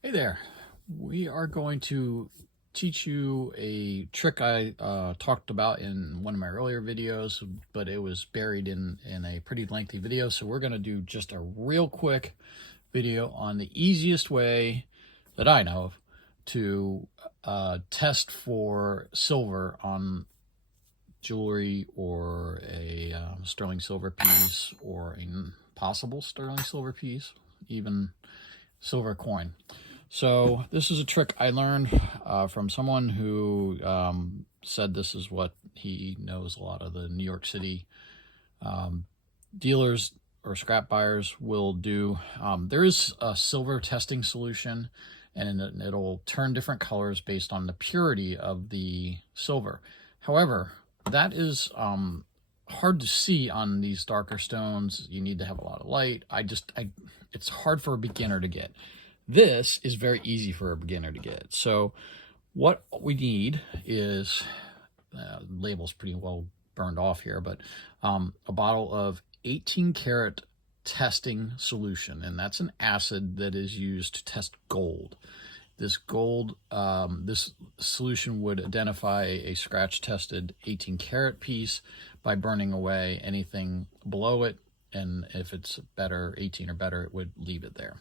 Hey there. We are going to teach you a trick I talked about in one of my earlier videos, but it was buried in a pretty lengthy video. So we're going to do just a real quick video on the easiest way that I know of to test for silver on jewelry or a sterling silver piece or a possible sterling silver piece, even silver coin. So this is a trick I learned from someone who said this is what he knows a lot of the New York City dealers or scrap buyers will do. There is a silver testing solution, and it'll turn different colors based on the purity of the silver. However, that is hard to see on these darker stones. You need to have a lot of light. It's hard for a beginner to get. This is very easy for a beginner to get. So what we need is, label's pretty well burned off here, but a bottle of 18 karat testing solution, and that's an acid that is used to test gold. This solution would identify a scratch tested 18 karat piece by burning away anything below it, and if it's better, 18 or better, it would leave it there.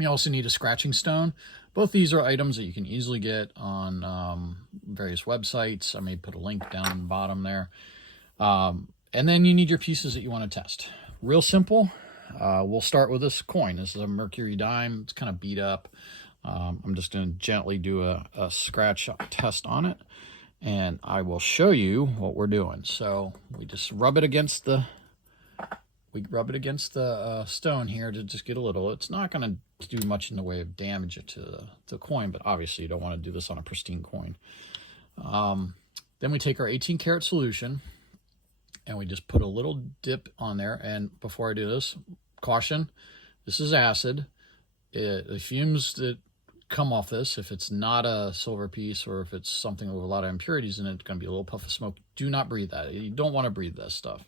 You also need a scratching stone. Both these are items that you can easily get on various websites. I may put a link down in the bottom there. And then you need your pieces that you want to test. Real simple. We'll start with this coin. This is a mercury dime. It's kind of beat up. I'm just going to gently do a scratch test on it, and I will show you what we're doing. So we just rub it against the stone here to just get a little. It's not going to do much in the way of damage to the coin, but obviously you don't want to do this on a pristine coin. Then we take our 18 karat solution and we just put a little dip on there. And before I do this, caution, this is acid. The fumes that come off this, if it's not a silver piece or if it's something with a lot of impurities in it, it's going to be a little puff of smoke. Do not breathe that. You don't want to breathe this stuff.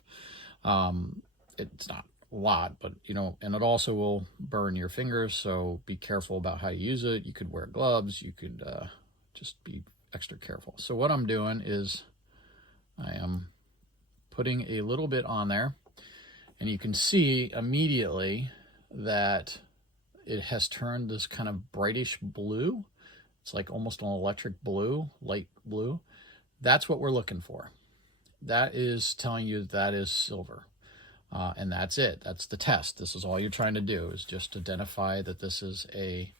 It's not a lot, but and it also will burn your fingers, so be careful about how you use it. You could wear gloves. You could just be extra careful. So what I'm doing is I am putting a little bit on there, and you can see immediately that it has turned this kind of brightish blue. It's like almost an electric blue, light blue. That's what we're looking for. That is telling you that is silver. And that's it. That's the test. This is all you're trying to do, is just identify that this is a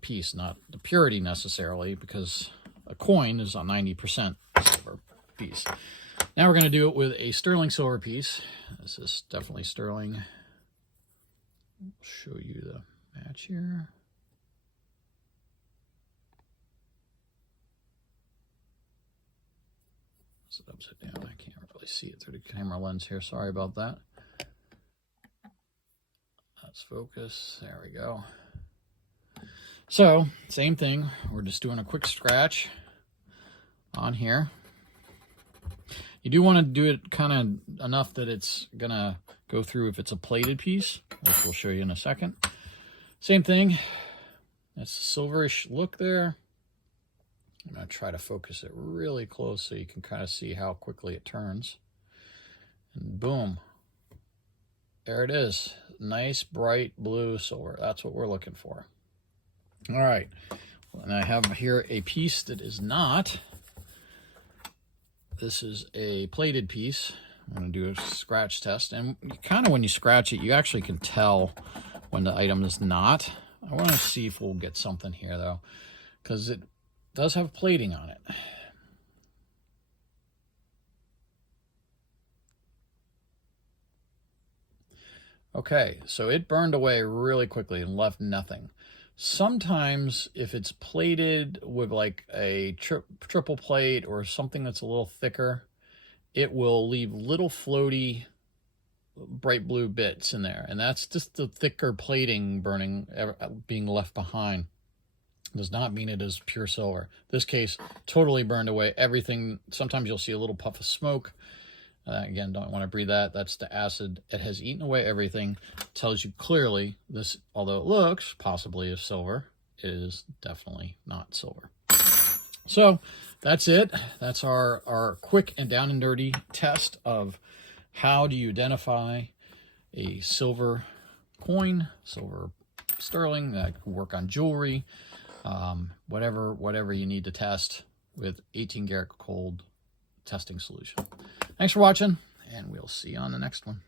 piece, not the purity necessarily, because a coin is a 90% silver piece. Now we're going to do it with a sterling silver piece. This is definitely sterling. I'll show you the match here. Is it upside down? I can't really see it through the camera lens here. Sorry about that. Let's focus. There we go. So, same thing. We're just doing a quick scratch on here. You do want to do it kind of enough that it's going to go through if it's a plated piece, which we'll show you in a second. Same thing. That's a silverish look there. I'm going to try to focus it really close so you can kind of see how quickly it turns. And boom. There it is. Nice, bright blue silver. That's what we're looking for. All right. And I have here a piece that is not. This is a plated piece. I'm going to do a scratch test. And kind of when you scratch it, you actually can tell when the item is not. I want to see if we'll get something here, though, because it does have plating on it. Okay, so it burned away really quickly and left nothing. Sometimes if it's plated with like a triple plate or something that's a little thicker, it will leave little floaty bright blue bits in there. And that's just the thicker plating burning, being left behind. Does not mean it is pure silver. This case totally burned away everything. Sometimes you'll see a little puff of smoke. Again, don't want to breathe that. That's the acid. It has eaten away everything. Tells you clearly this, although it looks possibly as silver, it is definitely not silver. So that's it. That's our quick and down and dirty test of how do you identify a silver coin, silver sterling that could work on jewelry, whatever you need to test with 18 karat gold testing solution. Thanks for watching, and we'll see you on the next one.